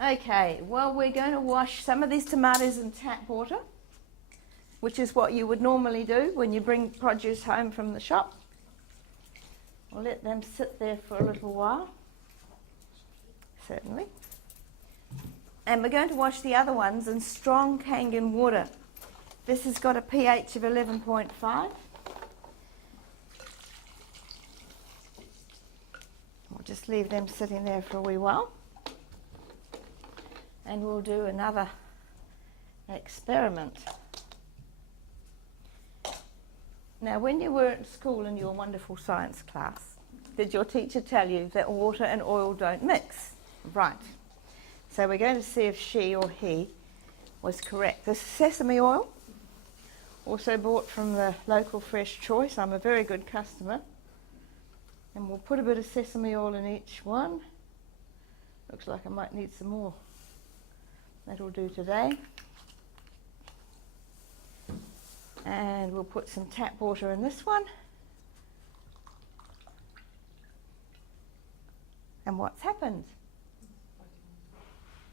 Okay, well, we're going to wash some of these tomatoes in tap water, which is what you would normally do when you bring produce home from the shop. We'll let them sit there for a little while, certainly. And we're going to wash the other ones in strong Kangen water. This has got a pH of 11.5. We'll just leave them sitting there for a wee while. And we'll do another experiment. Now, when you were at school in your wonderful science class, did your teacher tell you that water and oil don't mix? Right. So we're going to see if she or he was correct. This is sesame oil, also bought from the local Fresh Choice. I'm a very good customer. And we'll put a bit of sesame oil in each one. Looks like I might need some more. That'll do today. And we'll put some tap water in this one. And what's happened?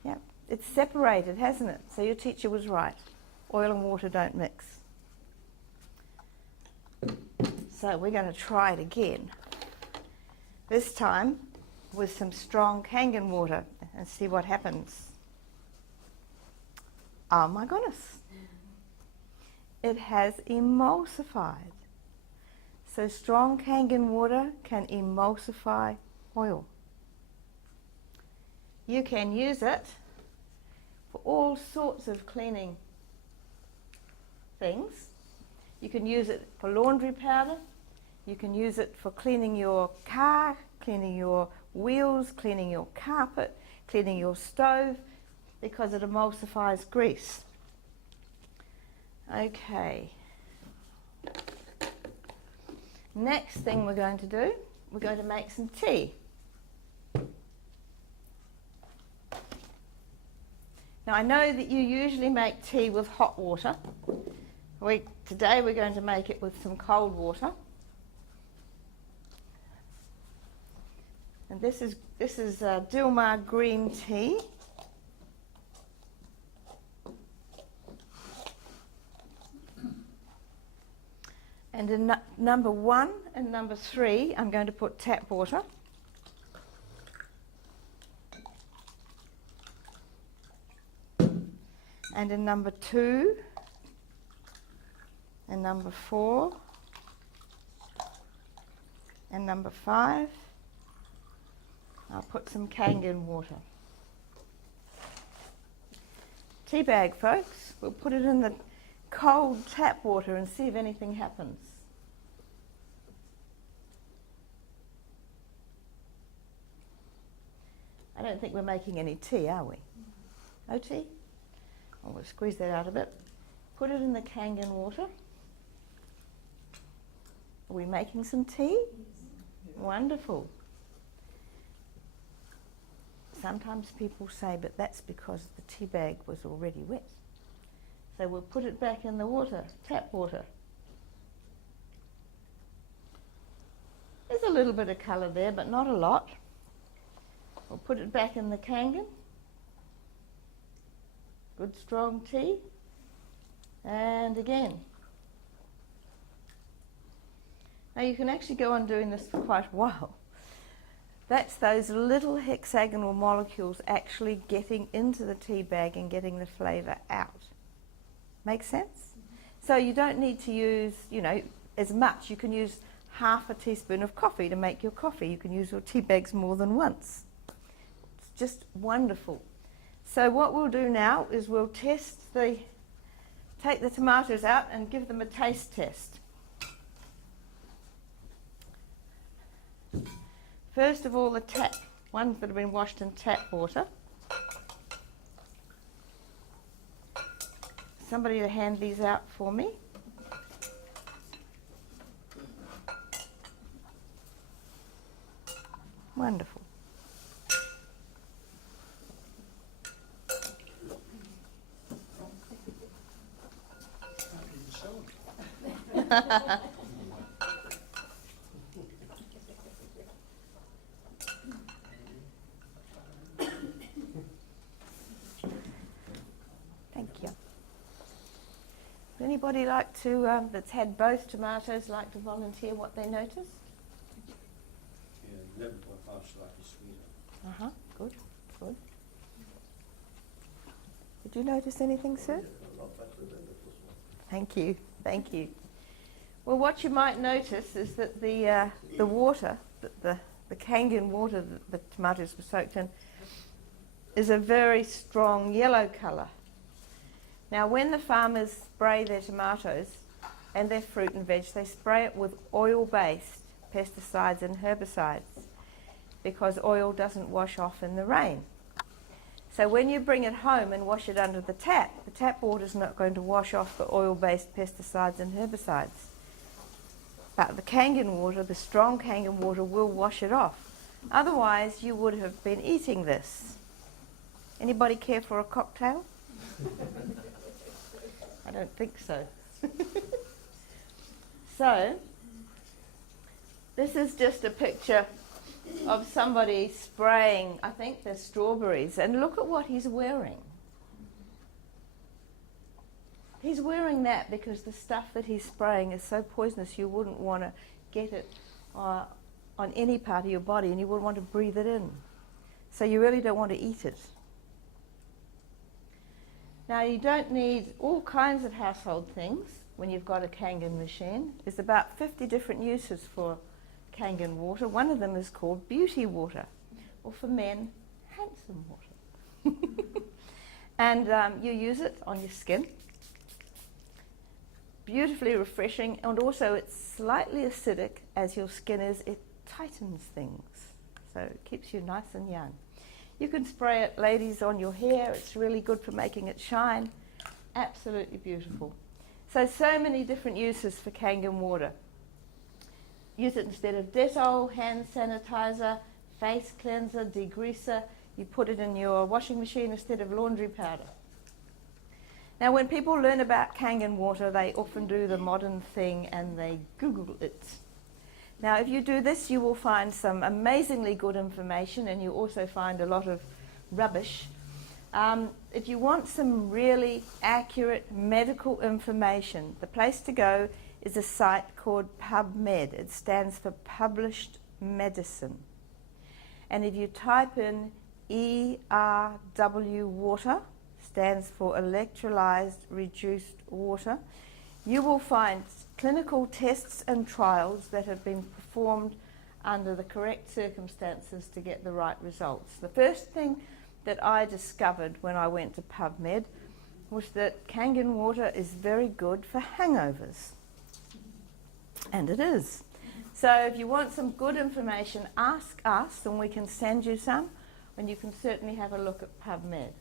Yep, it's separated, hasn't it? So your teacher was right. Oil and water don't mix. So we're going to try it again. This time with some strong Kangen water and see what happens. Oh my goodness. It has emulsified. So strong Kangen water can emulsify oil. You can use it for all sorts of cleaning things. You can use it for laundry powder. You can use it for cleaning your car, cleaning your wheels, cleaning your carpet, cleaning your stove, because it emulsifies grease. Okay. Next thing we're going to do, we're going to make some tea. Now I know that you usually make tea with hot water. Today we're going to make it with some cold water. And this is Dilmah green tea. And in number 1 and number 3, I'm going to put tap water. And in number 2 and number 4 and number 5, I'll put some Kangen water. Tea bag, folks. We'll put it in the cold tap water and see if anything happens. I don't think we're making any tea, are we? No tea? Oh, we'll squeeze that out a bit. Put it in the Kangen water. Are we making some tea? Yes. Wonderful. Sometimes people say, but that's because the tea bag was already wet. So we'll put it back in the water, tap water. There's a little bit of colour there, but not a lot. We'll put it back in the Kangen. Good strong tea. And again. Now you can actually go on doing this for quite a while. That's those little hexagonal molecules actually getting into the tea bag and getting the flavour out. Make sense? So you don't need to use, as much. You can use half a teaspoon of coffee to make your coffee. You can use your tea bags more than once. It's just wonderful. So what we'll do now is we'll take the tomatoes out and give them a taste test. First of all, the ones that have been washed in tap water. Somebody to hand these out for me. Wonderful. Anybody like to, that's had both tomatoes, like to volunteer what they noticed? Yeah, 11.5 slightly sweeter. Uh-huh, good, good. Did you notice anything, sir? A lot better than the first one. Thank you, thank you. Well, what you might notice is that the water, the Kangen water that the tomatoes were soaked in, is a very strong yellow colour. Now, when the farmers spray their tomatoes and their fruit and veg, they spray it with oil-based pesticides and herbicides because oil doesn't wash off in the rain. So when you bring it home and wash it under the tap water is not going to wash off the oil-based pesticides and herbicides. But the Kangen water, the strong Kangen water, will wash it off. Otherwise, you would have been eating this. Anybody care for a cocktail? I don't think so. So, this is just a picture of somebody spraying, I think they're strawberries, and look at what he's wearing. He's wearing that because the stuff that he's spraying is so poisonous you wouldn't want to get it on any part of your body and you wouldn't want to breathe it in. So you really don't want to eat it. Now, you don't need all kinds of household things when you've got a Kangen machine. There's about 50 different uses for Kangen water. One of them is called beauty water, or for men, handsome water. And you use it on your skin. Beautifully refreshing, and also it's slightly acidic. As your skin is, it tightens things. So it keeps you nice and young. You can spray it, ladies, on your hair. It's really good for making it shine. Absolutely beautiful. So many different uses for Kangen water. Use it instead of Dettol, hand sanitizer, face cleanser, degreaser. You put it in your washing machine instead of laundry powder. Now, when people learn about Kangen water, they often do the modern thing and they Google it. Now, if you do this, you will find some amazingly good information, and you also find a lot of rubbish. If you want some really accurate medical information, the place to go is a site called PubMed. It stands for Published Medicine. And if you type in ERW water, stands for electrolyzed reduced water, you will find clinical tests and trials that have been performed under the correct circumstances to get the right results. The first thing that I discovered when I went to PubMed was that Kangen water is very good for hangovers. And it is. So if you want some good information, ask us and we can send you some, and you can certainly have a look at PubMed.